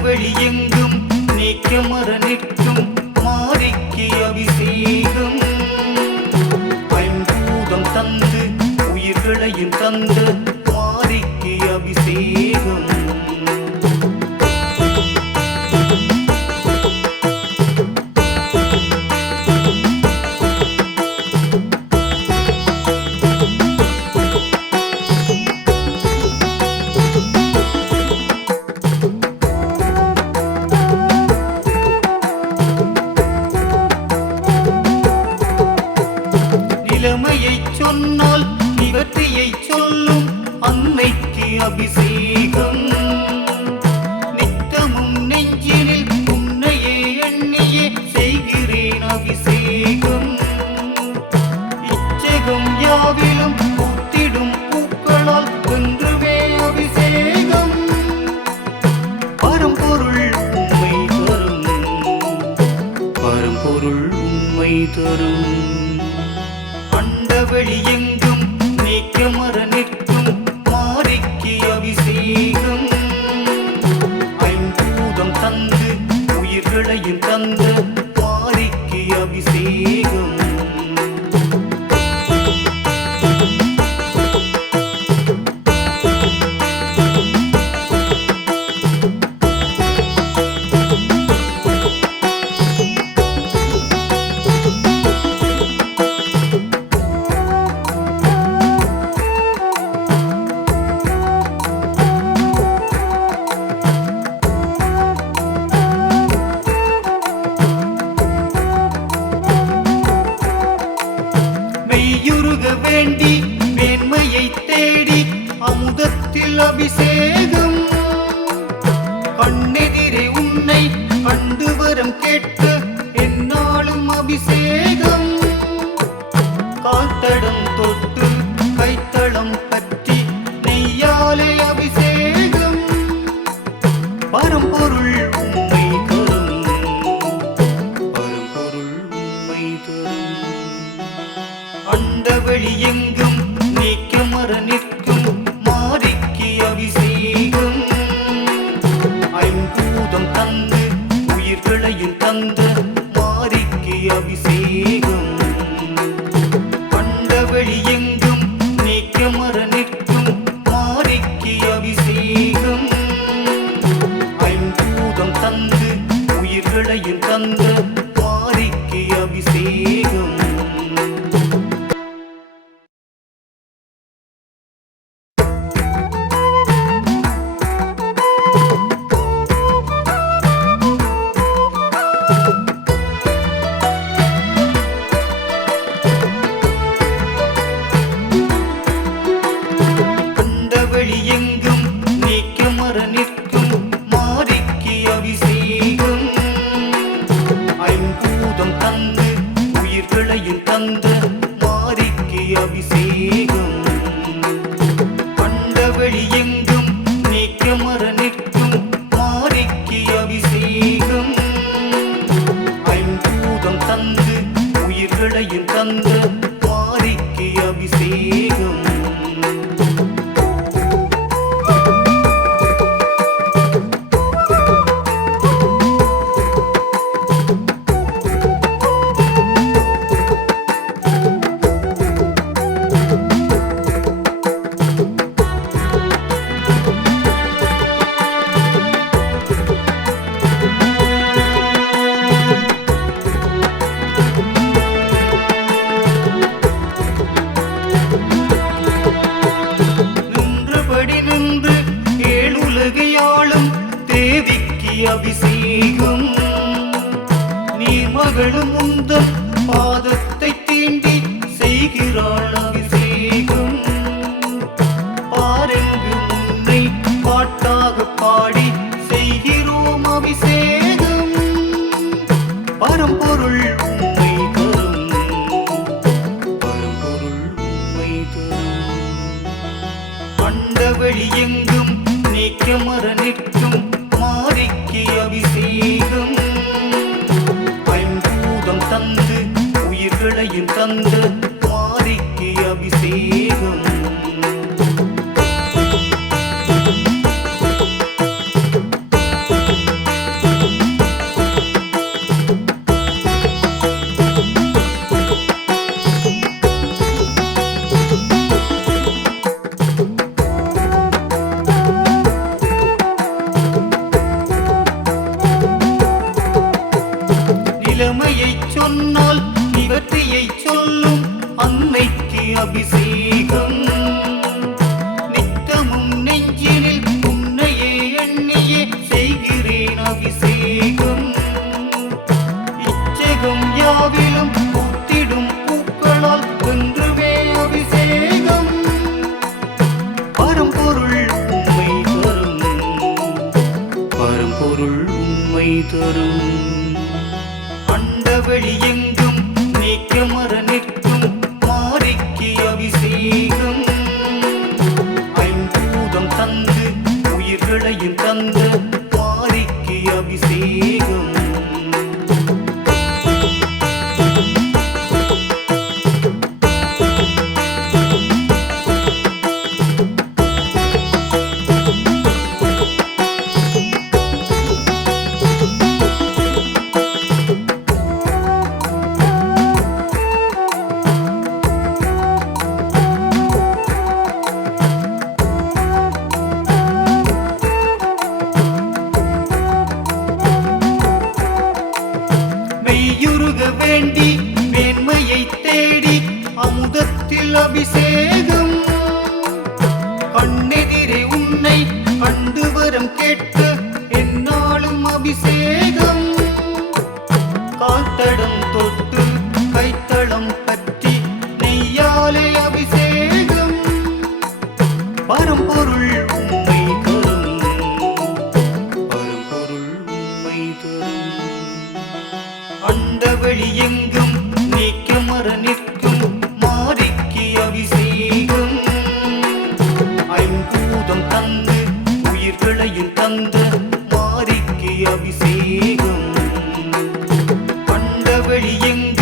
வழி எங்கும் நீக்கமர நிற்கும் மாறிக்கு அபிஷேகம். ஐம்பூதம் தந்து உயிர்களையும் தந்து மாறிக்கு அபிஷேகம். சொன்னால் நிவர்த்தியை சொல்லும் அன்னைக்கு அபிஷேகம். நித்தமும் நெஞ்சினில் உன்னையே எண்ணியே செய்கிறேன் அபிஷேகம். இச்சகம் யாவிலும் பூத்திடும் பூக்களால் வென்றுவே அபிஷேகம். பரம்பொருள் உண்மை தரும். பரம்பொருள் உண்மை தரும். அண்டவழி எங்கும் நீக்கமர நிற்கும் மாரிக்கு அபிஷேகம். ஐம்பூதம் தந்து உயிர்களையும் தந்து அபிஷேகம். கண்ணெதிரே உன்னை கண்டு வரம் கேட்டு என்னாலும் அபிஷேகம். காத்தடம் தொட்டு கைத்தளம் பற்றி நெய்யாலே அபிஷேகம். பரம்பொருள் உண்மை தரும். பரம்பொருள் உண்மை தரும். அந்த வழி எங்கும் நீக்க மர நிற்க கையில் தந்த மாரிக்கு அபிஷேகம். அண்டவழி எங்கும் நீக்க மர நிற்கும் மாரிக்கு அபிஷேகம். ஐம்பூதம் தந்து உயிர்களையும் உயிர்களையும் தந்த வழி எங்கும் நீக்க மர நிற்கும் மாறிக்கு அபிஷேகம். பைம்பூதம் தந்து உயிர்களையும் தந்து மாறிக்கு அபிஷேகம். நிலைமையை சொன்னால் நிவர்த்தியை சொல்லும் அன்னைக்கு அபிஷேகம். நித்தமும் நெஞ்சினில் உன்னையே எண்ணியே செய்கிறேன் அபிஷேகம். இச்சகம் யாவிலும் பூத்திடும் பூக்களால் வென்றுவே அபிஷேகம். பரம்பொருள் உண்மை தரும். பரம்பொருள் உண்மை தரும். வழி எங்கும் நீக்க மர நிற்கும் மாறிக்கு அபிஷேகம். ஐம்பூதம் தந்து உயிர்களையும் அபிஷேகம். கண்ணெதிரே உன்னை கண்டு வரம் கேட்டு என்னாலும் அபிஷேகம். காத்தடம் தொட்டு கைத்தளம் பற்றி நெய்யாலே அபிஷேகம். பரம்பொருள் உண்மை தரும். பரம்பொருள் உண்மை தரும். அந்த அண்டவெளி எங்கும் நீக்க மர நிற்கும் அண்டவெளி